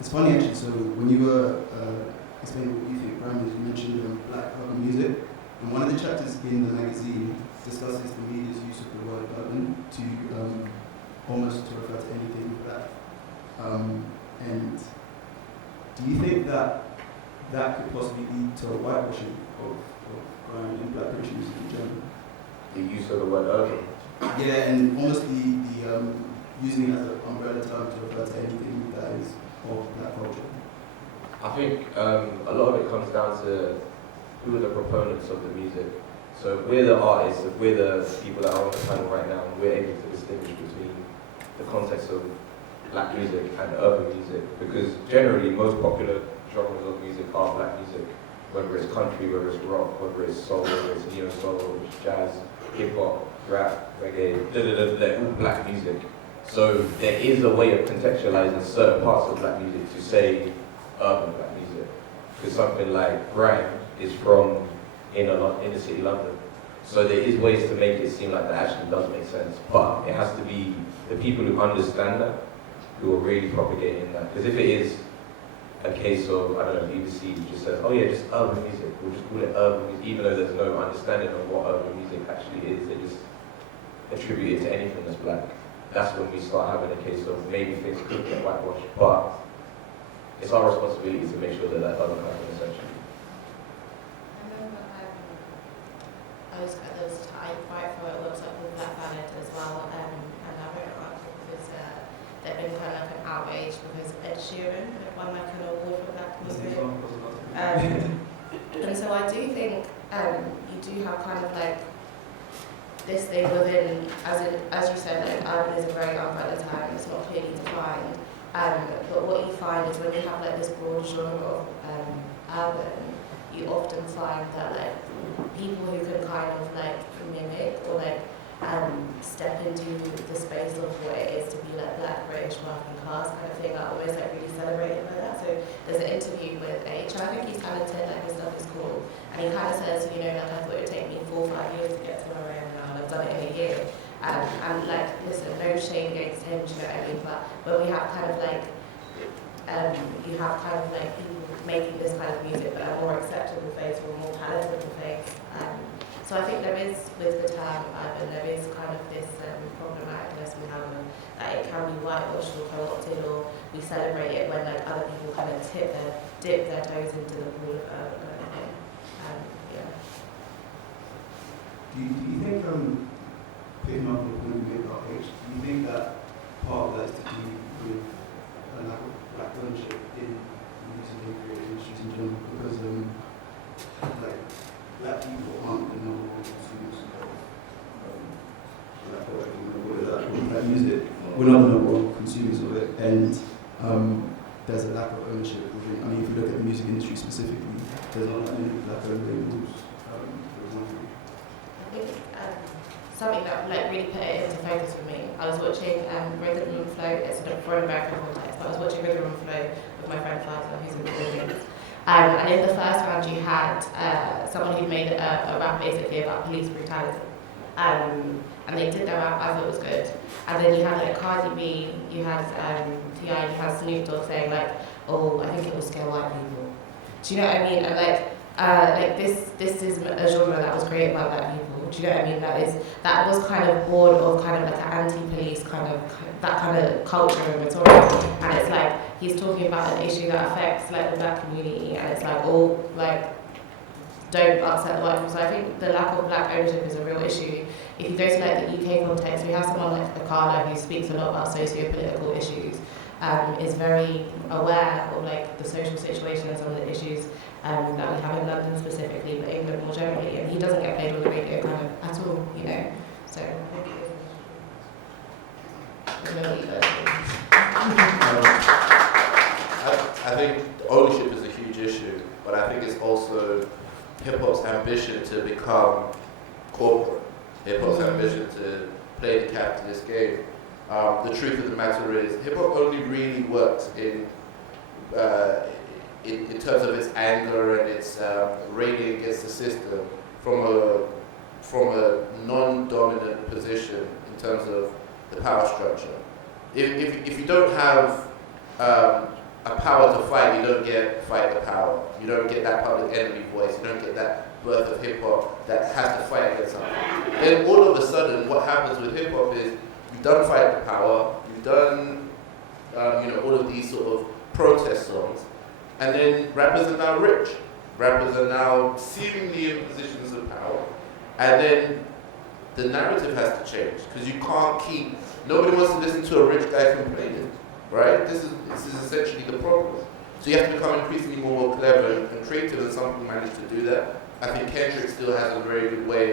It's funny actually. So when you were explaining what you think grime is, you mentioned black urban music, and one of the chapters in the magazine discusses the media's use of the word urban to almost to refer to anything black. And do you think that that could possibly lead to a whitewashing of grime and black British music in general? The use of the word urban. Yeah, and almost the using it as an umbrella term to refer to anything that is of black culture. I think a lot of it comes down to who are the proponents of the music. So if we're the artists, if we're the people that are on the panel right now, and we're able to distinguish between the context of black music and urban music, because generally most popular genres of music are black music, whether it's country, whether it's rock, whether it's soul, whether it's neo-soul, jazz, hip-hop, rap, reggae, they're all black music. So there is a way of contextualizing certain parts of black music to say urban black music. Because something like grime is from inner city London. So there is ways to make it seem like that actually does make sense. But it has to be the people who understand that, who are really propagating that. Because if it is a case of, I don't know, BBC who just says, oh yeah, just urban music, we'll just call it urban music, even though there's no understanding of what urban music actually is, they just attribute it to anything that's black. That's when we start having a case of maybe things could get whitewashed, but it's our responsibility to make sure that that doesn't happen, essentially. I remember I write for a website called Black Ballad as well, and I wrote an article because there'd been kind of like an outrage because Ed Sheeran had won like an award for black music. And so I do think you do have kind of like this thing within, as you said, like urban is a very umbrella term, it's not clearly defined. But what you find is when you have like this broad genre of urban, you often find that like people who can kind of like mimic or like step into the space of what it is to be like black British working class kind of thing are always like really celebrated by that. So there's an interview with H, I think he's talented, like his stuff is cool, and he kind of says, you know, like I thought it would take me 4 or 5 years to get to where I am now, and I've done it in a year. And like, listen, no shame against him, do you know what I mean? But when we have kind of like, you have kind of like people making this kind of music but a more acceptable face or a more palatable face. So I think there is, with the term urban, there is kind of this problematicness we have of that it can be whitewashed or co-opted, or we celebrate it when like other people kind of dip their toes into the pool of urban kind of thing. Yeah. Do you think, picking up on the point you made about H, do you think that part of that is to do with a lack of black ownership in music and creative industries in general? Because like black people aren't the number one consumers of black poetry, black music. We're not the number one consumers of it, and there's a lack of ownership within. I mean, if you look at the music industry specifically, there's not that many black-owned labels, for example. I think something that like really put it into focus for me. I was watching Rhythm and Flow. It's for an American context, but I was watching Rhythm and Flow with my friend Faza, who's in the audience. And in the first round, you had someone who'd made a rap basically about police brutality. And they did their rap, I thought it was good. And then you had like Cardi B, you had T.I., you had Snoop Dogg saying like, oh, I think it will scare white people. Do you know what I mean? And like this is a genre that was created by black people. Do you know what I mean? That was kind of born of kind of like an anti-police kind of that kind of culture and rhetoric. And it's like he's talking about an issue that affects like the black community, and it's like all like don't upset the white people. So I think the lack of black ownership is a real issue. If you go to like the UK context, we have someone like Akhabau who speaks a lot about socio-political issues, is very aware of like the social situation and some of the issues that we have in London specifically, but England more generally, and he doesn't get played on the radio kind of at all, you know. So maybe I think ownership is a huge issue, but I think it's also hip-hop's ambition to become corporate, hip-hop's ambition to play the capitalist game. The truth of the matter is, hip-hop only really works in terms of its anger and its railing against the system from a non-dominant position in terms of the power structure. If you don't have a power to fight, you don't get fight the power. You don't get that public enemy voice. You don't get that birth of hip hop that has to fight against something. Then all of a sudden, what happens with hip hop is you've done fight the power, you've done all of these sort of protest songs, and then rappers are now rich. Rappers are now seemingly in positions of power, and then the narrative has to change because you can't keep. Nobody wants to listen to a rich guy complaining, right? This is essentially the problem. So you have to become increasingly more clever and creative, and some people manage to do that. I think Kendrick still has a very good way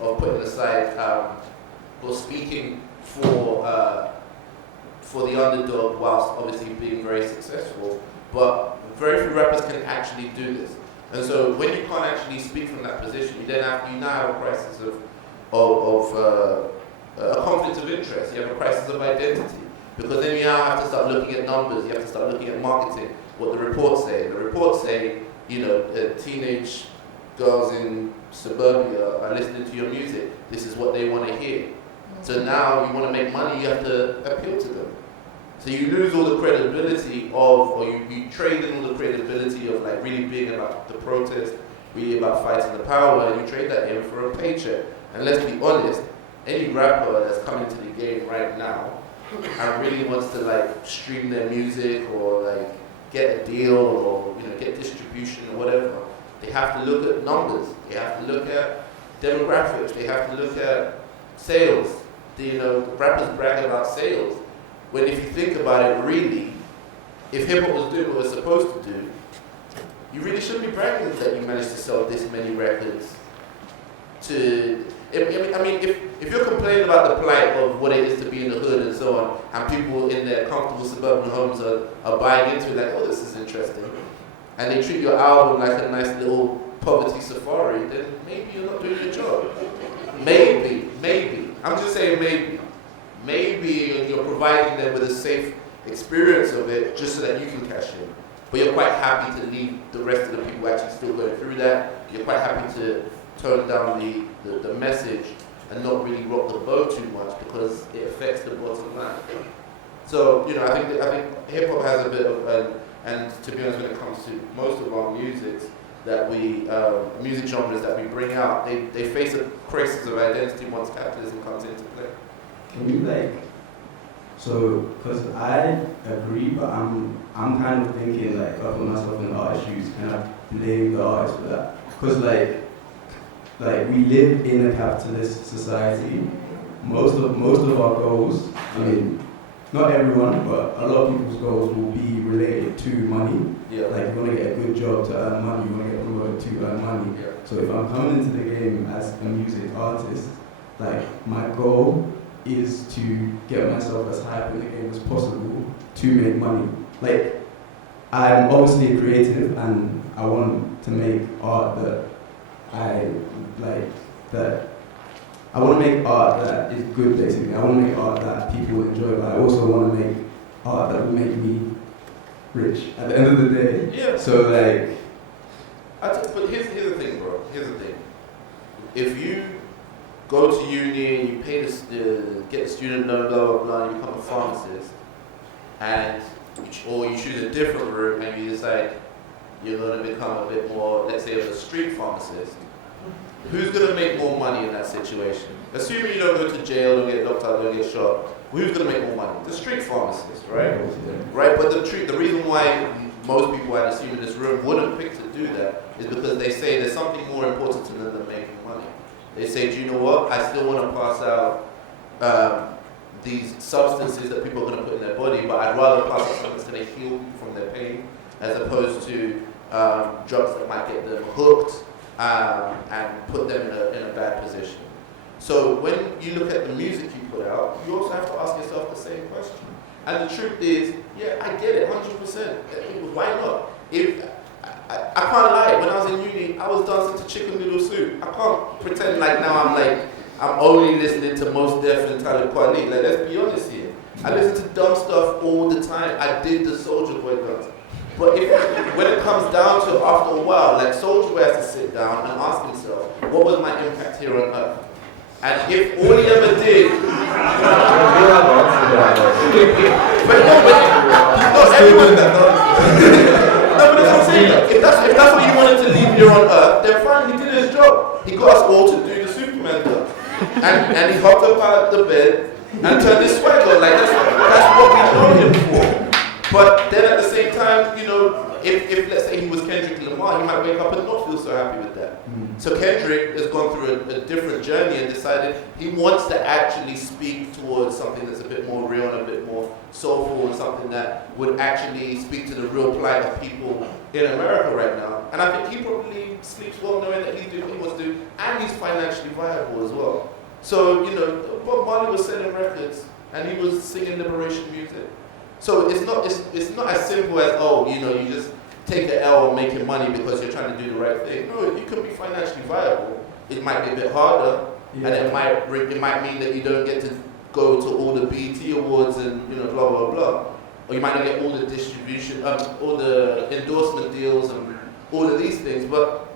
of putting aside or speaking for the underdog whilst obviously being very successful. But very few rappers can actually do this. And so when you can't actually speak from that position, you now have a crisis of a conflict of interest. You have a crisis of identity. Because then you now have to start looking at numbers, you have to start looking at marketing, what the reports say. The reports say, teenage girls in suburbia are listening to your music. This is what they want to hear. So now you want to make money, you have to appeal to them. So you lose all the credibility or you trade in all the credibility of like really being about the protest, really about fighting the power, and you trade that in for a paycheck. And let's be honest, any rapper that's coming to the game right now and really wants to like stream their music or like get a deal or get distribution or whatever, they have to look at numbers, they have to look at demographics, they have to look at sales. The rappers brag about sales. When if you think about it really, if hip hop was doing what it's supposed to do, you really shouldn't be bragging that you managed to sell this many records. If you're complaining about the plight of what it is to be in the hood and so on, and people in their comfortable suburban homes are buying into it like, oh, this is interesting, and they treat your album like a nice little poverty safari, then maybe you're not doing your job. Maybe. I'm just saying maybe. Maybe you're providing them with a safe experience of it just so that you can cash in. But you're quite happy to leave the rest of the people actually still going through that. You're quite happy to tone down the message and not really rock the boat too much because it affects the bottom line. So, I think hip hop has a bit of and to be honest, when it comes to most of our music genres that we bring out, they face a crisis of identity once capitalism comes into play. Can you because I agree, but I'm kind of thinking if I put myself in the artist's shoes, can I blame the artist for that? Because we live in a capitalist society. Most of our goals, not everyone, but a lot of people's goals will be related to money. Yeah. Like you want to get a good job to earn money, you want to get promoted to earn money. Yeah. So if I'm coming into the game as a music artist, my goal is to get myself as high up in the game as possible to make money. I'm obviously a creative and I want to make art that I want to make art that is good, basically. I want to make art that people enjoy, but I also want to make art that will make me rich at the end of the day. Yeah. So but here's the thing, bro. Here's the thing. If you go to uni and you pay get the student loan, blah blah blah, and you become a pharmacist, or you choose a different route and you decide you're going to become a bit more, let's say, of a street pharmacist. Who's going to make more money in that situation? Assuming you don't go to jail, don't get locked up, don't get shot, who's going to make more money? The street pharmacist, right? Right, but the reason why most people, I'd assume in this room, wouldn't pick to do that is because they say there's something more important to them than making money. They say, do you know what? I still want to pass out these substances that people are going to put in their body, but I'd rather pass out something that's going to heal people from their pain as opposed to drugs that might get them hooked and put them in a bad position. So when you look at the music you put out, you also have to ask yourself the same question. And the truth is, yeah, I get it, 100%. Why not? I can't lie, when I was in uni, I was dancing to Chicken Noodle Soup. I can't pretend now I'm only listening to Mos Def and Talib Kweli. Let's be honest here. I listen to dumb stuff all the time. I did the Soulja Boy dance. But when it comes down to after a while, Soulja Boy has to sit down and ask himself, what was my impact here on earth? And if all he ever did, but everyone that does. got us all to do the Superman dance. And he hopped up out of the bed and turned his swag on. Like, that's what we know him for. But then at the same time, you know, if let's say he was Kendrick Lamar, he might wake up and not feel so happy with that. So Kendrick has gone through a different journey and decided he wants to actually speak towards something that's a bit more real and a bit more soulful and something that would actually speak to the real plight of people in America right now. And I think he probably sleeps well knowing that he's doing what he wants to do and he's financially viable as well. So, you know, Bob Marley was selling records and he was singing liberation music. So it's not as simple as, oh, you know, you just take the L making money because you're trying to do the right thing. No, you could be financially viable. It might be a bit harder, and it might mean that you don't get to go to all the BET awards and, you know, blah blah blah, or you might not get all the distribution, all the endorsement deals and all of these things. But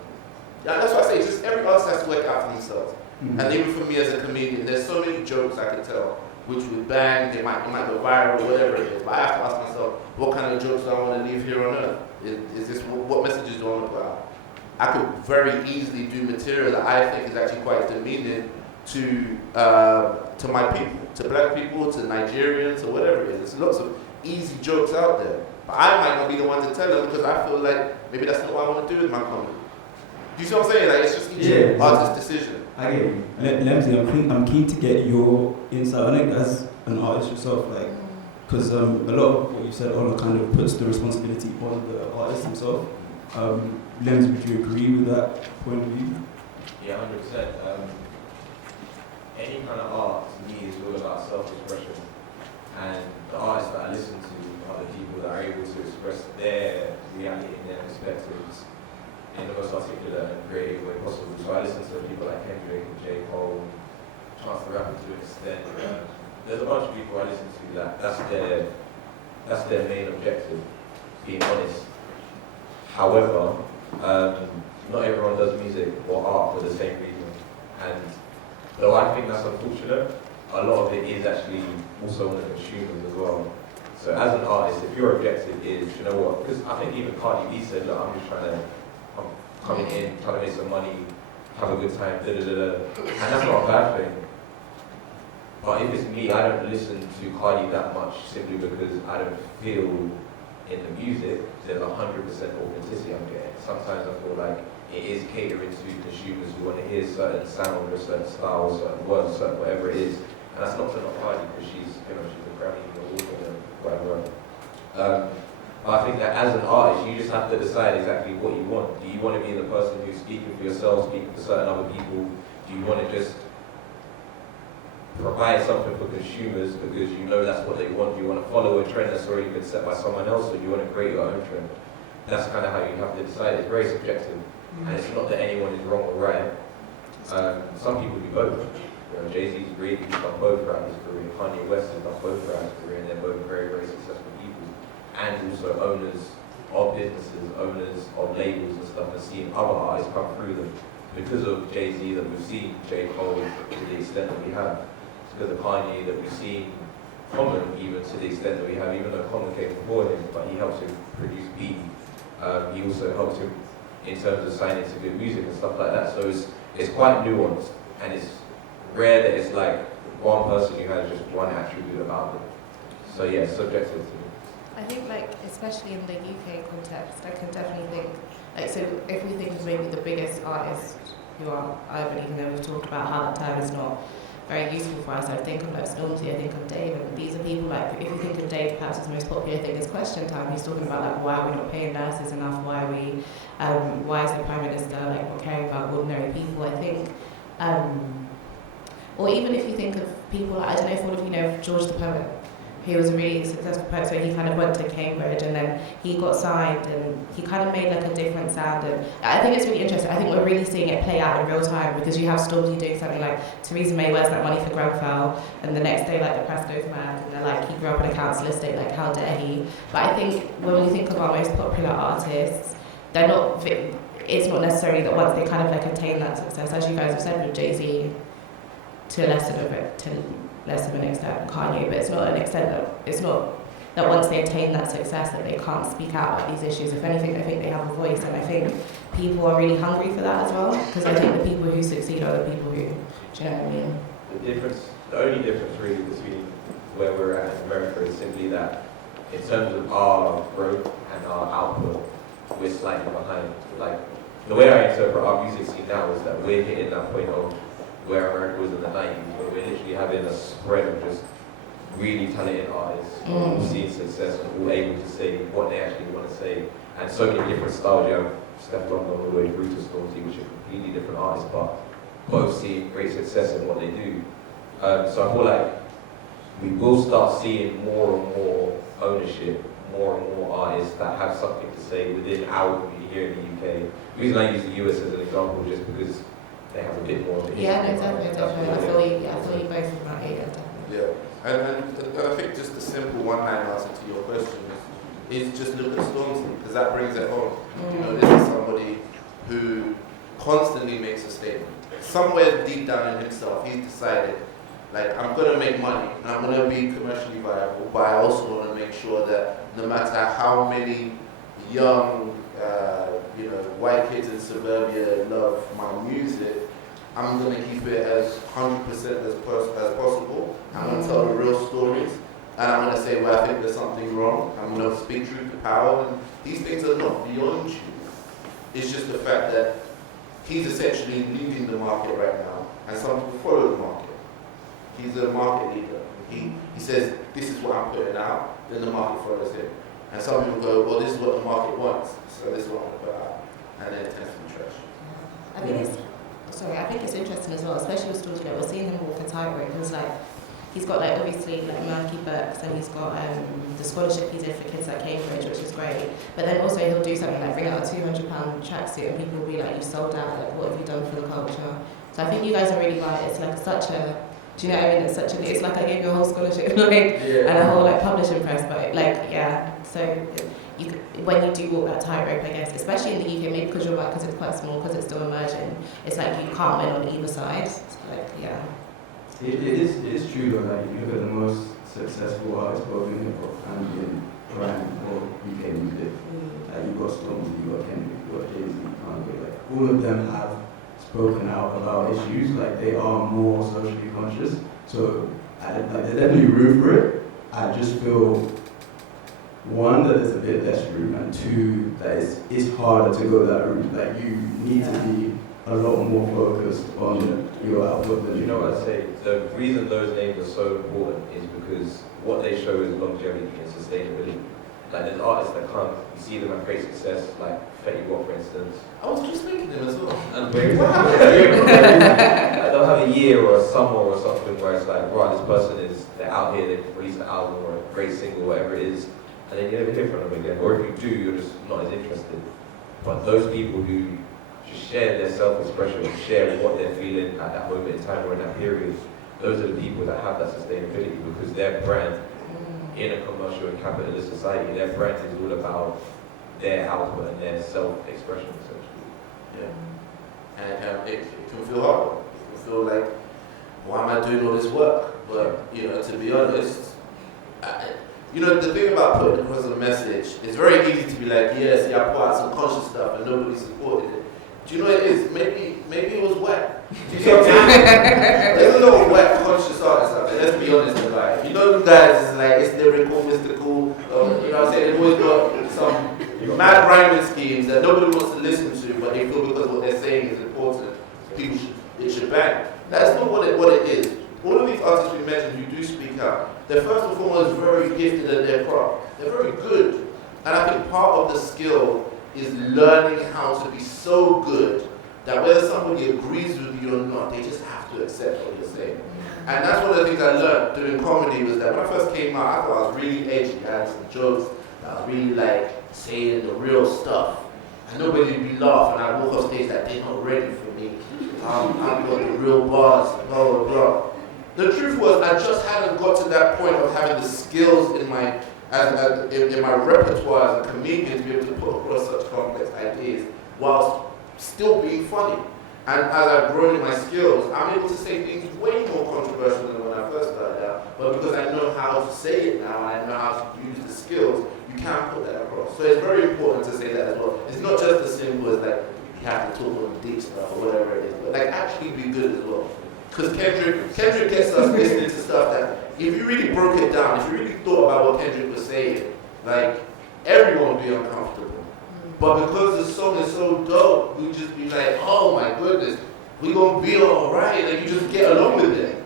yeah, that's what I say. It's just every artist has to work out for themselves. And even for me as a comedian, there's so many jokes I could tell which would bang, it might go viral, or whatever it is. But I have to ask myself, what kind of jokes do I want to leave here on earth? Is this, what messages do I want to put out? I could very easily do material that I think is actually quite demeaning to my people, to black people, to Nigerians, or whatever it is. There's lots of easy jokes out there. But I might not be the one to tell them because I feel like maybe that's not what I want to do with my comedy. Do you see what I'm saying? Like, it's just each artist's decision. I get you. Lemzi, I'm keen to get your insight on it as an artist yourself, like, because a lot of what you said, Ola, kind of puts the responsibility on the artist himself. Lemzi, would you agree with that point of view? Yeah, 100%. Any kind of art to me is all about self-expression, and the artists that I listen to are the people that are able to express their reality and their perspectives in the most articulate and creative way possible. So I listen to people like Kendrick and J. Cole, Chance the Rapper to an extent. There's a bunch of people I listen to that's their main objective, being honest. However, not everyone does music or art for the same reason. And though I think that's unfortunate, a lot of it is actually also on the consumers as well. So as an artist, if your objective is, you know what, because I think even Cardi B said, look, I'm coming in, trying to make some money, have a good time, and that's not a bad thing. But if it's me, I don't listen to Cardi that much simply because I don't feel in the music there's 100% authenticity I'm getting. Sometimes I feel like it is catering to consumers who want to hear certain sound or certain style, certain words, certain whatever it is. And that's not for not Cardi because she's a Grammy award winner, whatever. I think that as an artist, you just have to decide exactly what you want. Do you want to be the person who's speaking for yourself, speaking for certain other people? Do you want to just provide something for consumers because you know that's what they want? Do you want to follow a trend that's already been set by someone else, or do you want to create your own trend? That's kind of how you have to decide. It's very subjective, and it's not that anyone is wrong or right. Some people do both. You know, Jay-Z's great, he's done both throughout his career. Kanye West has done both throughout his career, and they're both very, very successful people. And also owners of businesses, owners of labels and stuff, and seeing other artists come through them. Because of Jay-Z that we've seen, J. Cole to the extent that we have. It's because of Kanye that we've seen Common even to the extent that we have, even though Common came before him, but he helps him produce beat. He also helps him in terms of signing to good music and stuff like that. So it's quite nuanced, and it's rare that it's like one person who has just one attribute about them. So yeah, subjective to me. I think, like, especially in the UK context, I can definitely think, like, so if we think of maybe the biggest artists who are urban, even though we've talked about how that term is not very useful for us, I think of like Lemzi, I think of Dave, and these are people like, if you think of Dave, perhaps his most popular thing is Question Time. He's talking about like, why are we not paying nurses enough, why is the Prime Minister like not caring about ordinary people, I think. Or even if you think of people like, I don't know if all of you know George the Poet. He was a really successful poet, so he kind of went to Cambridge and then he got signed and he kind of made like a different sound. And I think it's really interesting. I think we're really seeing it play out in real time because you have Stormzy doing something like Theresa May wears that money for Grenfell, and the next day like the press goes mad and they're like, he grew up on a council estate, like how dare he? But I think when we think of our most popular artists, they're not, it's not necessarily that once they kind of like attain that success, as you guys have said with Jay-Z, to less of an extent Kanye, but it's not an extent that, it's not that once they attain that success, that they can't speak out about these issues. If anything, I think they have a voice, and I think people are really hungry for that as well, because I think the people who succeed are the people who, do you know what I mean? The only difference really between where we're at in America is simply that in terms of our growth and our output, we're slightly behind. Like, the way I interpret our music scene now is that we're hitting that point of where America was in the 90s, where we're literally having a spread of just really talented artists who seeing success and all able to say what they actually want to say. And so many different styles. You have Steph London all the way through to Stormzy, which are completely different artists, but both see great success in what they do. So I feel like we will start seeing more and more ownership, more and more artists that have something to say within our community here in the UK. The reason I use the US as an example is just because they have a bit more of a history. Yeah, no, definitely. I feel you both about it, definitely. Yeah, and I think just the simple one-line answer to your question is just look at Stormzy, because that brings it home. You know, this is somebody who constantly makes a statement. Somewhere deep down in himself, he's decided, like, I'm going to make money, and I'm going to be commercially viable, but I also want to make sure that no matter how many young, white kids in suburbia love my music, I'm going to keep it as 100% as possible. I'm going to tell the real stories, and I'm going to say where I think there's something wrong. I'm going to speak truth to power, and these things are not beyond you. It's just the fact that he's essentially leading the market right now, and some people follow the market. He's a market leader. He says, this is what I'm putting out, then the market follows him. And some people go, well, this is what the market wants, so this is what I'm going to put out. And then it tends to be trash. I think it's interesting as well, especially with Stormzy. We're seeing him walk a tightrope, because like he's got like obviously like murky books, and he's got the scholarship he did for kids at Cambridge, which is great. But then also he'll do something like bring out a £200 tracksuit, and people will be like, you sold out. Like, what have you done for the culture? So I think you guys are really right. It's like such a, do you know what I mean? It's like I gave you a whole scholarship, and a whole like publishing press, but like So when you do walk that tightrope, I guess, especially in the UK, maybe because it's quite small, because it's still emerging, it's like you can't win on either side. So It is true though, like if you look at the most successful artists both in hip hop and in grime or UK music, like you've got Stormzy, you've got Kendrick, you've got Jay-Z, Kanye, like all of them have spoken out about issues, like they are more socially conscious. So there's definitely room for it. I just feel one, that there's a bit less room, and two, that it's harder to go that route. Like you need to be a lot more focused on your output than you know what I say? The reason those names are so important is because what they show is longevity and sustainability. Like there's artists that come, you see them have great success, like Fetty Wap for instance. I was just thinking them as well. And they'll have a year or a summer or something where it's like, right, this person they're out here, they've released an album or a great single, whatever it is, and then you never hear from them again. Or if you do, you're just not as interested. But those people who just share their self-expression, share what they're feeling at that moment in time or in that period, those are the people that have that sustainability, because their brand in a commercial and capitalist society, their brand is all about their output and their self-expression, essentially. Yeah. And it can feel hard. It can feel like, why am I doing all this work? But, to be honest, the thing about putting across a message, it's very easy to be like, yes, I put out some conscious stuff and nobody supported it. Do you know what it is? Maybe it was wet. Do you know what I'm saying? There's a lot of wet conscious artists out there, let's be honest about it. You know the guys is like, it's lyrical, mystical, you know what I'm saying? They've always got some mad rhyming schemes that nobody wants to listen to, but they feel because what they're saying is important, it should bang. That's not what it is. All of these artists we mentioned who do speak out, they're first and foremost very gifted at their craft. They're very good. And I think part of the skill is learning how to be so good that whether somebody agrees with you or not, they just have to accept what you're saying. And that's one of the things I learned doing comedy, was that when I first came out, I thought I was really edgy. I had some jokes that I was really like saying the real stuff. And nobody would be laughing. I'd walk off stage like, they're not ready for me. I've got the real bars, blah, blah, blah. The truth was, I just hadn't got to that point of having the skills in my repertoire as a comedian to be able to put across such complex ideas whilst still being funny. And as I've grown in my skills, I'm able to say things way more controversial than when I first started out. But because I know how to say it now, and I know how to use the skills, you can put that across. So it's very important to say that as well. It's not just as simple as like, you have to talk on deep stuff or whatever it is, but like actually be good as well. Because Kendrick gets us listening to stuff that, if you really broke it down, if you really thought about what Kendrick was saying, like, everyone would be uncomfortable. But because the song is so dope, we just be like, oh my goodness, we gonna be alright, like you just get along with it.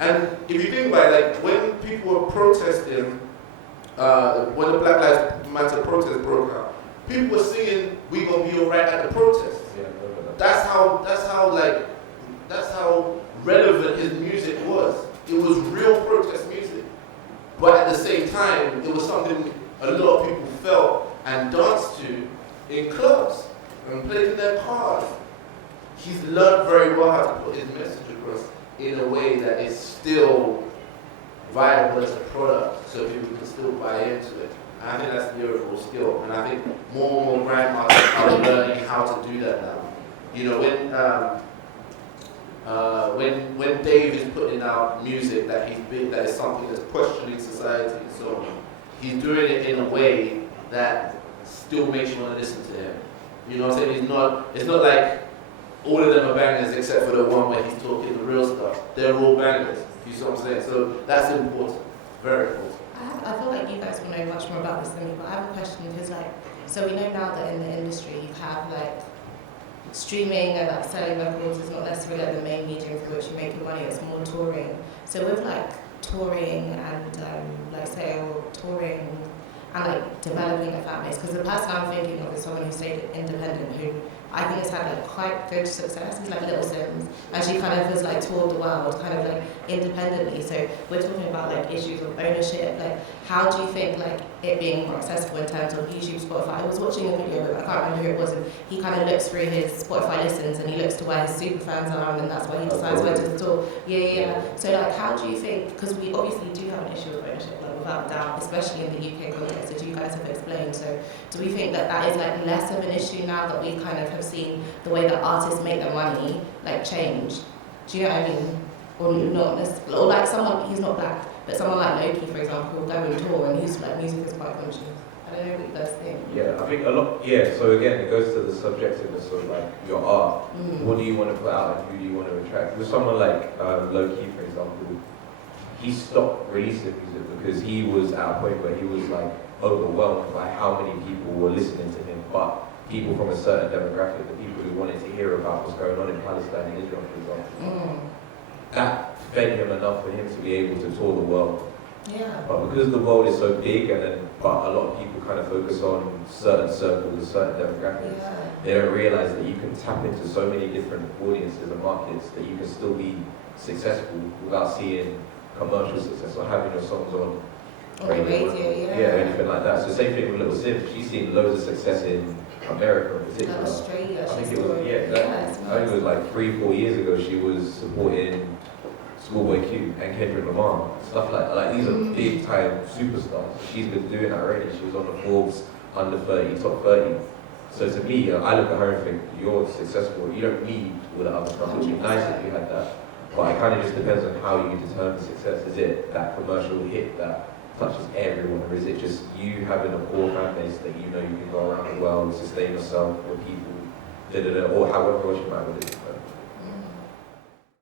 And if you think about it, like when people were protesting, when the Black Lives Matter protest broke out, people were singing, we gonna be alright at the protest. Yeah, That's how relevant his music was. It was real protest music. But at the same time, it was something a lot of people felt and danced to in clubs and played in their cars. He's learned very well how to put his message across in a way that is still viable as a product so people can still buy into it. And I think that's the overall skill. And I think more and more grime artists are learning how to do that now. You know, when Dave is putting out music that is something that's questioning society and so on, he's doing it in a way that still makes you want to listen to him. You know what I'm saying? It's not like all of them are bangers except for the one where he's talking the real stuff. They're all bangers. You see what I'm saying? So that's important. Very important. I feel like you guys will know much more about this than me, but I have a question because so we know now that in the industry you have streaming and selling records is not necessarily the main medium for which you make your money, it's more touring. So with touring and touring and developing a fan base, because the person I'm thinking of is someone who stayed independent, who I think has had quite good success. He's like Little Sims, and she kind of has toured the world, kind of independently. So we're talking about issues of ownership. How do you think it being more accessible in terms of YouTube, Spotify? I was watching a video, I can't remember who it was, and he kind of looks through his Spotify listens and he looks to where his super fans are, and then that's why he decides where to tour. Yeah. So how do you think? Because we obviously do have an issue with ownership, without doubt, especially in the UK context, as you guys have explained. So do we think that is less of an issue now that we kind of have seen the way that artists make their money change? Do you know what I mean? Or not necessarily, or someone, he's not black, but someone like Loki, for example, will go and tour and his music is quite conscious. I don't know what you guys think. Yeah, I think a lot, so again, it goes to the subjectiveness of your art. What do you want to put out and who do you want to attract? With someone like Loki, for example, he stopped releasing music because he was at a point where he was overwhelmed by how many people were listening to him, but people from a certain demographic, the people who wanted to hear about what's going on in Palestine and Israel, for example. That fed him enough for him to be able to tour the world. Yeah. But because the world is so big, but a lot of people kind of focus on certain circles, certain demographics, they don't realize that you can tap into so many different audiences and markets that you can still be successful without seeing commercial success or having your songs on radio, anything like that. So same thing with Little Sims. She's seen loads of success in America in particular. Australia. I think it was 3-4 years ago she was supporting Schoolboy Q and Kendrick Lamar, stuff like these are big time superstars. She's been doing that already. She was on the Forbes under 30, top 30. So to me, I look at her and think, you're successful. You don't need all the other stuff. It would be nice if you had that. But it kind of just depends on how you determine success. Is it that commercial hit that touches everyone, or is it just you having a core fan base that you can go around the world, sustain yourself with people, or however else you might with it?